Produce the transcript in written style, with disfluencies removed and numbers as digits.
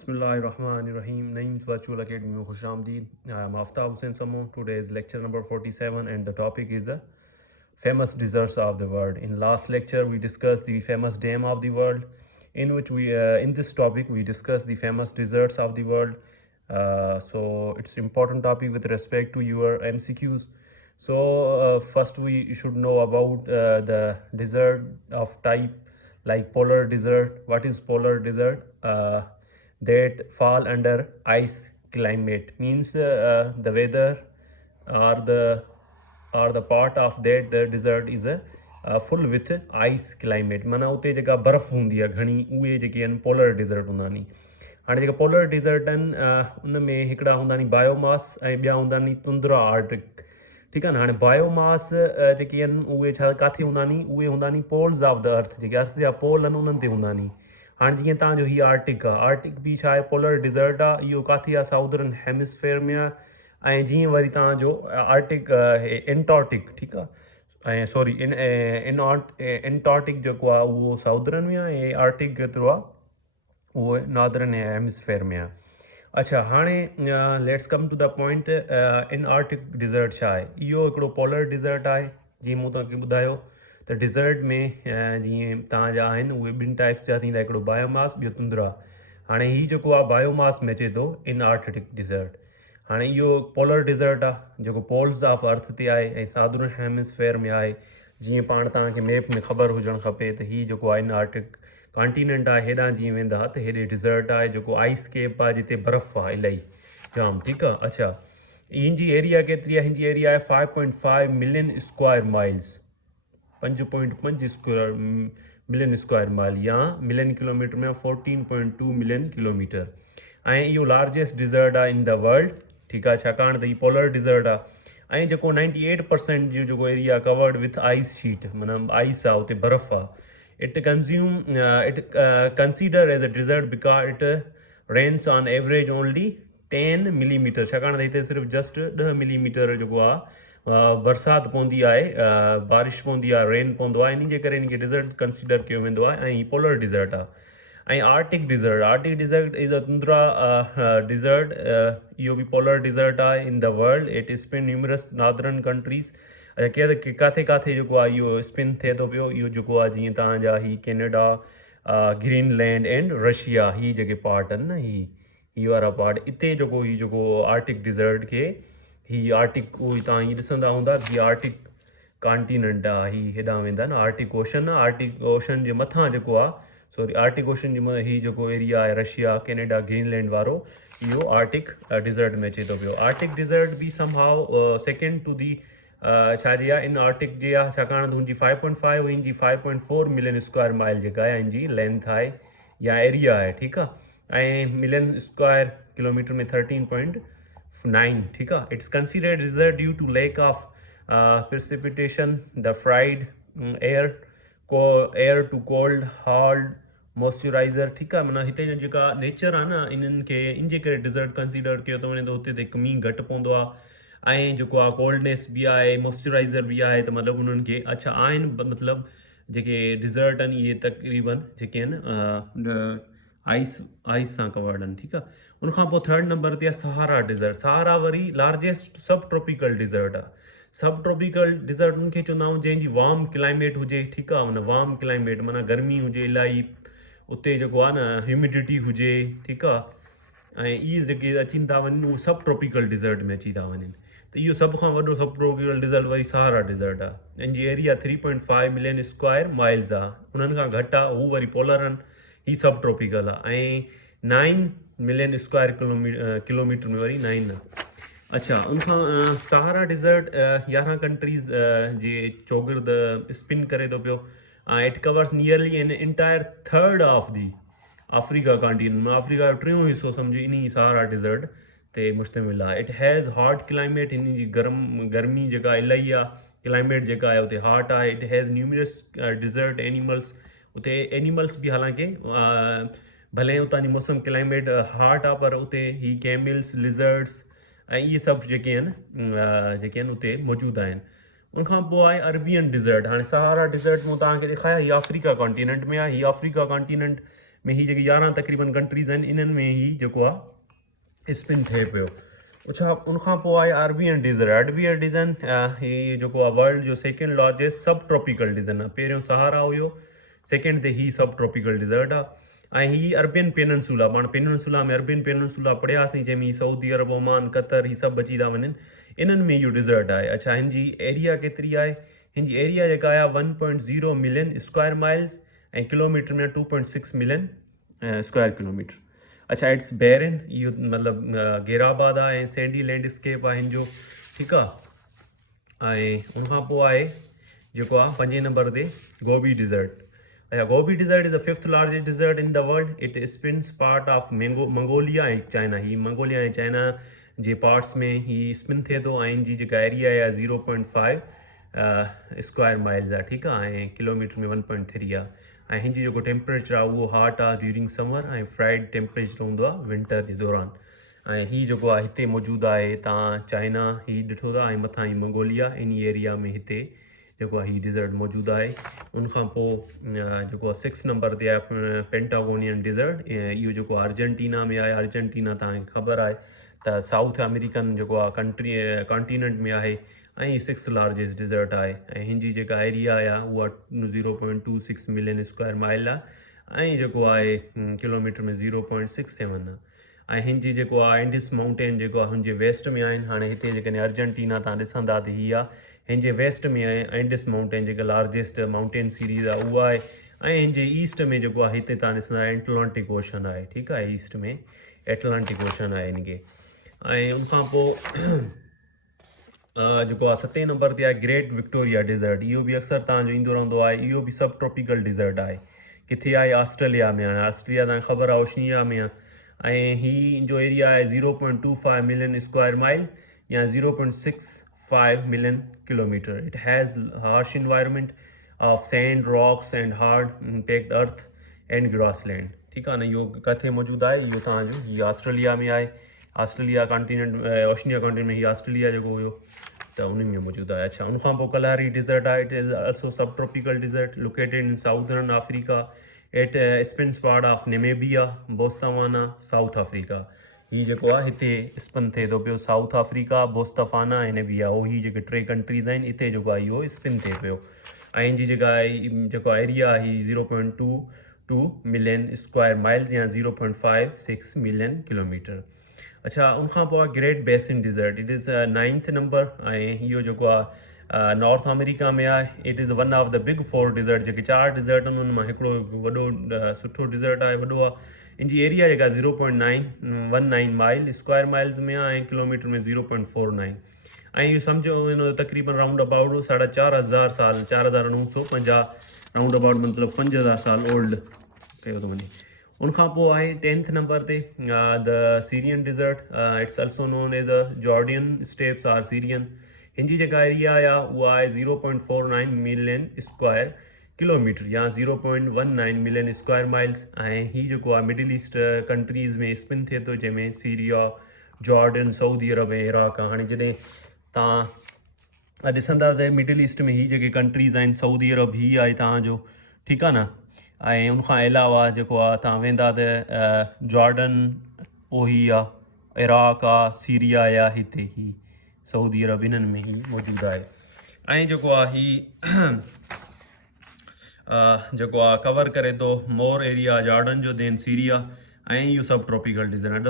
Bismillahirrahmanirrahim. Naeem Virtual Academy में खुश आमदीद. I am Aftab Hussain Samo. Today is lecture number 47 and the topic is the famous deserts of the world. In last lecture we discussed the famous dam of the world, in which in this topic we discussed the famous deserts of the world. So it's important topic with respect to your MCQs. So first we should know about the desert of type like polar desert. What is polar desert? That fall under ice climate, means the weather or the part of that the desert is full with ice climate. माना उते जेका बर्फ़ हूंदी आहे घणी, उहे जेके आहिनि polar dessert हूंदा आहिनि. हाणे जेका पोलर डिज़र्ट आहिनि उन में हिकिड़ा हूंदा आहिनि बायोमास ऐं ॿिया हूंदा आहिनि तुंद्रा आर्टिक. ठीकु आहे न. हाणे बायोमास जेके आहिनि उहे छा किथे हूंदा आहिनि, उहे हूंदा आहिनि पोल्स ऑफ द अर्थ. जेके अर्थ जा पोल आहिनि उन्हनि ते हूंदा आहिनि. हाँ जी तव्हांजो हीअ आर्टिक आहे. आर्टिक भी छा आहे, पोलर डिज़र्ट आहे. इहो किथे आहे, साउदर्न हेमिस्फेयर में आहे. ऐं जीअं वरी तव्हांजो आर्टिक एंटार्टिक, ठीकु आहे, ऐं सॉरी एंटार्टिक जेको आहे उहो साउदर्न में आहे, ऐं आर्टिक जेतिरो आहे उहो नॉर्दर्न हेमिस्फेयर में आहे. अच्छा, हाणे let's come to the point. In Arctic dessert छा आहे. इहो हिकिड़ो पोलर डिज़र्ट आहे. जीअं मूं तव्हांखे ॿुधायो त डिज़र्ट में जीअं तव्हांजा आहिनि उहे ॿिनि टाइप्स जा थींदा. हिकिड़ो बायोमास, ॿियो तुंद्रा. हाणे हीअ जेको आहे बायोमास में अचे थो इन आर्टिक डिज़र्ट. हाणे इहो पोलर डिज़र्ट आहे जेको पोल्स ऑफ अर्थ ते आहे ऐं साउदर्न हेमिस्फेयर में आहे. जीअं पाण तव्हांखे मैप में ख़बर हुजणु खपे त हीअ जेको आहे इन आर्टिक कॉन्टीनेंट आहे. हेॾां जीअं वेंदा त हेॾे डिज़र्ट आहे जेको आइस केप आहे, जिते बर्फ़ आहे इलाही जाम. ठीकु आहे. अच्छा, हिनजी एरिया केतिरी आहे. हिनजी एरिया आहे 5.5 million square miles. 5.5 square million square mile, या मिलियन किलोमीटर में 14.2 मिलियन किलोमीटर. ऐं इहो लार्जेस्ट डिज़र्ट आहे इन द वर्ल्ड. ठीकु आहे, छाकाणि त हीअ पोलर डिज़र्ट आहे. ऐं जेको 98% जो जेको area covered with ice sheet, माना आइस आहे, उते बर्फ़ आहे. It consider as a desert because it rains on average only 10 millimetre. छाकाणि त हिते सिर्फ़ु जस्ट 10 मिलीमीटर जेको आहे बरसाति पवंदी आहे, बारिश पवंदी आहे, रेन पवंदो आहे. इन जे करे इनखे डिज़र्ट कंसीडर कयो वेंदो आहे. ऐं हीअ पोलर डिज़र्ट आहे. ऐं Arctic desert is a tundra desert. इहो बि पोलर डिज़र्ट आहे in the world. It spin numerous northern countries. किथे किथे जेको आहे इहो स्पिन थिए थो पियो. इहो जेको आहे जीअं तव्हांजा हीअ कैनेडा, ग्रीनलैंड एंड रशिया, हीअ जेके पार्ट आहिनि न, हीअ वारा पार्ट, इते जेको हीअ जेको आर्टिक डिज़र्ट खे हीअ आर्टिक, उहो तव्हां हीअ ॾिसंदा हूंदा, हीअ आर्टिक कॉन्टीनेंट आहे. हीअ हेॾां वेंदा आहिनि. आर्टिक ओशन आहे. आर्टिक ओशन जे मथां जेको आहे, सॉरी, आर्टिक ओशन जे हीअ जेको एरिया आहे रशिया, कैनेडा, ग्रीनलैंड वारो, इहो आर्टिक डिज़र्ट में अचे थो पियो. Arctic dessert be somehow second to the छाजे आहे, इन आर्टिक जे आहे. छाकाणि त हुनजी 5.5 हिनजी 5.4 मिलियन स्क्वायर माइल जेका आहे हिनजी लेंथ आहे या एरिया आहे. ठीकु आहे. ऐं मिलियन स्क्वायर किलोमीटर में 13.9. ठीकु आहे. It's considered desert due to lack of precipitation, the fried air to cold hard moisturizer. ठीकु आहे. माना हिते जेका नेचर आहे न, इन्हनि खे इन जे करे डिज़र्ट कंसीडर कयो थो वञे. त हुते ते मींहुं घटि पवंदो आहे, ऐं जेको आहे कोल्डनेस बि आहे, मॉइस्चराइज़र बि आहे. त मतिलबु उन्हनि खे अच्छा आहिनि, मतिलबु जेके डिज़र्ट आहिनि इहे तक़रीबन जेके आहिनि आइस सां कवर्ड आहिनि. ठीकु आहे. उनखां पोइ थर्ड नंबर ते आहे सहारा डिज़र्ट. सहारा वरी लार्जेस्ट सब ट्रॉपिकल डिज़र्ट आहे. सब ट्रॉपिकल डिज़र्ट उनखे चवंदा आहियूं जंहिंजी वार्म क्लाइमेट हुजे. ठीकु आहे. माना वार्म क्लाइमेट माना गर्मी हुजे इलाही, उते जेको आहे न ह्यूमिडिटी हुजे. ठीकु आहे. ऐं इहे जेके अची था वञनि उहे सब ट्रॉपिकल डिज़र्ट में अची था वञनि. त इहो सभ खां वॾो सब ट्रॉपिकल डिज़र्ट वरी सहारा डिज़र्ट आहे. इन जी एरिया 3.5 मिलियन स्क्वायर माइल्स आहे. उन्हनि खां घटि आहे, हू वरी पोलर आहिनि. ही सब ट्रॉपिकल आहे. ऐं 9 मिलियन स्क्वायर किलोमीटर में वरी 9 आहे. अच्छा, उनखां सहारा डिज़र्ट 11 कंट्रीज़ जे चौगिर्द स्पिन करे थो पियो. It covers nearly an entire third of the Africa continent. Africa जो टियों हिसो सम्झो इन सहारा डिज़र्ट ते मुश्तमिल आहे. It has hot climate. हिन जी गर्मी जेका इलाही आहे, क्लाइमेट जेका आहे उते हॉट आहे. It has numerous desert animals. उते एनिमल्स बि हालांकि भले उतां जी मौसम क्लाइमेट हॉट आहे, पर उते ही कैमल्स, लिज़र्ड्स ऐं इहे सभु जेके आहिनि उते मौजूदु आहिनि. उनखां पोइ आहे अरबियन डिज़र्ट. हाणे सहारा डिज़र्ट मूं तव्हांखे ॾेखारिया, हीअ अफ्रीका कॉन्टीनेंट में आहे. हीअ अफ्रीका कॉन्टीनेंट में ही जेकी 11 तक़रीबन कंट्रीज़ आहिनि इन्हनि में ही जेको आहे स्पिन थिए पियो। अच्छा उनखां पोइ आहे अरबियन डिज़र्ट। अरबियन डिज़र्ट ही जेको आहे वर्ल्ड जो सेकेंड लार्जेस्ट सब ट्रॉपिकल डिज़र्ट आहे। पहिरियों सहारा हुयो, सेकेंड ते ही सब ट्रॉपिकल डिज़र्ट आहे। ऐं ही अरबियन पेनिनसुला, पाण पेनिनसुला में अरबियन पेनिनसुला पढ़ियासीं, जंहिंमें सऊदी अरब, ओमान, क़तर ही सभु अची था वञनि, इन्हनि में इहो डिज़र्ट आहे। अच्छा हिन जी एरिया केतिरी आहे? हिन जी एरिया जेका आहे 1.0 मिलियन स्क्वायर माइल्स ऐं किलोमीटर में 2.6 मिलियन स्क्वायर किलोमीटर। अच्छा इट्स बैरन, इहो मतिलबु गेराबाद आहे ऐं सैंडी लैंडस्केप आहे हिन जो, ठीकु आहे। ऐं उनखां पोइ आहे जेको आहे 5 नंबर ते गोबी डिज़र्ट। अच्छा Gobi desert is the 5th largest desert in the world. It spins part of Mongolia ऐं चाइना। ही मंगोलिया ऐं चाइना जे पार्ट्स में ही स्पिन थिए थो ऐं जी जेका एरिया आहे 0.5 स्क्वायर माइल्स आहे, ठीकु आहे, ऐं किलोमीटर में 1.3 आहे। ऐं हिन जी जेको टेम्परेचर आहे उहो हॉट आहे ड्यूरिंग समर ऐं फ्राइड टेम्परेचर हूंदो आहे विंटर जे दौरान। ऐं हीअ जेको आहे हिते मौजूदु आहे, तव्हां चाइना ही ॾिठो था ऐं मथां ही मंगोलिया, इन एरिया में हिते जेको आहे हीअ डिज़र्ट मौजूदु आहे। उनखां पोइ जेको आहे 6 नंबर ते आहे पेंटागोनियन डिज़र्ट। इहो जेको आहे अर्जेंटीना में आहे। अर्जेंटीना तव्हांखे ख़बर आहे त साउथ अमेरिकन जेको आहे कंट्री कॉन्टिनेंट में आहे ऐं 6th लार्जेस्ट डिज़र्ट आहे। ऐं हिन जी जेका एरिया आहे उहा 0.26 मिलियन स्क्वायर माइल आहे ऐं जेको आहे किलोमीटर में 0.67 आहे। ऐं हिन जी जेको आहे एंडिस माउंटेन जेको आहे हुनजे वेस्ट में आहिनि। हाणे हिते जेकॾहिं अर्जेंटीना तव्हां ॾिसंदा त हीअ आहे, हिन जे वेस्ट में आहे एंडिस माउंटेन जेका लार्जेस्ट माउंटेन सीरीज़ आहे उहा आहे। ऐं हिन जे ईस्ट में जेको आहे हिते तव्हां ॾिसंदा एटलांटिक ओशन आहे, ठीकु आहे, ईस्ट में एटलांटिक ओशन आहे हिनखे। ऐं उनखां पोइ जेको आहे 7 नंबर ते आहे ग्रेट विक्टोरिया डिज़र्ट। इहो बि अक्सर तव्हांजो ईंदो रहंदो आहे। इहो बि सब ट्रॉपिकल डिज़र्ट आहे। किथे आहे? ऑस्ट्रेलिया में आहे। ऑस्ट्रेलिया तव्हांखे ख़बर आहे ओशनिया में आहे। ऐं ही जो एरिया आहे 0.25 मिलियन स्क्वायर माइल या 0.65 million kilometre. It has harsh environment of sand, rocks and hard packed earth and grassland, ठीकु आहे न। इहो किथे मौजूदु आहे? इहो तव्हांजो हीअ ऑस्ट्रेलिया में आहे। ऑस्ट्रेलिया कॉन्टिनेंट, ओशनिया कॉन्टिनेंट में ही ऑस्ट्रेलिया जेको हुयो त उन में मौजूदु आहे। अच्छा उनखां पोइ कलारी डिज़र्ट आहे। It is also subtropical desert located in southern Africa. It spins part of Namibia, Botswana, South Africa. हीअ जेको आहे हिते स्पिन थिए थो पियो, साउथ अफ्रीका, बोस्तावाना ऐं नेमेबिया, ही जेके 3 कंट्रीज़ आहिनि हिते जेको आहे इहो स्पिन थिए पियो। ऐं हिन जी जेका आहे जेको एरिया आहे 0.22 मिलियन स्क्वायर माइल्स या 0.56 मिलियन किलोमीटर। अच्छा उनखां पोइ आहे great basin desert. It is 9th number ऐं इहो जेको आहे नॉर्थ अमेरिका में आहे। It is one of the big 4 desert. जेके 4 डिज़र्ट आहिनि उन मां हिकिड़ो वॾो सुठो डिज़र्ट आहे, वॾो आहे। इन जी एरिया जेका 0.919 माइल स्क्वायर माइल्स में आहे ऐं किलोमीटर में 0.49। ऐं इहो सम्झो हिन तक़रीबन राउंड अबाउट 4,500 साल, 4,950 राउंड अबाउट मतिलबु 5,000 साल ओल्ड कयो थो वञे। उनखां पोइ आहे 10th नंबर ते the Syrian desert. It's also known as a Jordanian steppes or Syrian. हिन जी जेका एरिया आहे उहा आहे 0.49 मिलियन स्क्वायर किलोमीटर या 0.19 मिलियन स्क्वायर माइल्स। ऐं हीअ जेको आहे मिडिल ईस्ट कंट्रीज़ में स्पिन थिए थो, जंहिंमें सीरिया, जॉर्डन, सऊदी अरब ऐं इराक आहे। हाणे जॾहिं तव्हां ॾिसंदा त मिडिल ईस्ट में हीअ जेके कंट्रीज़ आहिनि, सऊदी अरब ही आहे तव्हांजो, ठीकु आहे न। ऐं उनखां अलावा जेको आहे तव्हां वेंदा त जॉर्डन, पोइ ही आहे इराक आहे, सीरिया आहे हिते ही, सऊदी अरब, इन्हनि में ही मौजूदु आहे। ऐं जेको आहे ही जेको आहे कवर करे थो मोर एरिया जॉर्डन जो, देन सीरिया, ऐं इहो सब ट्रॉपिकल डिज़र्ट।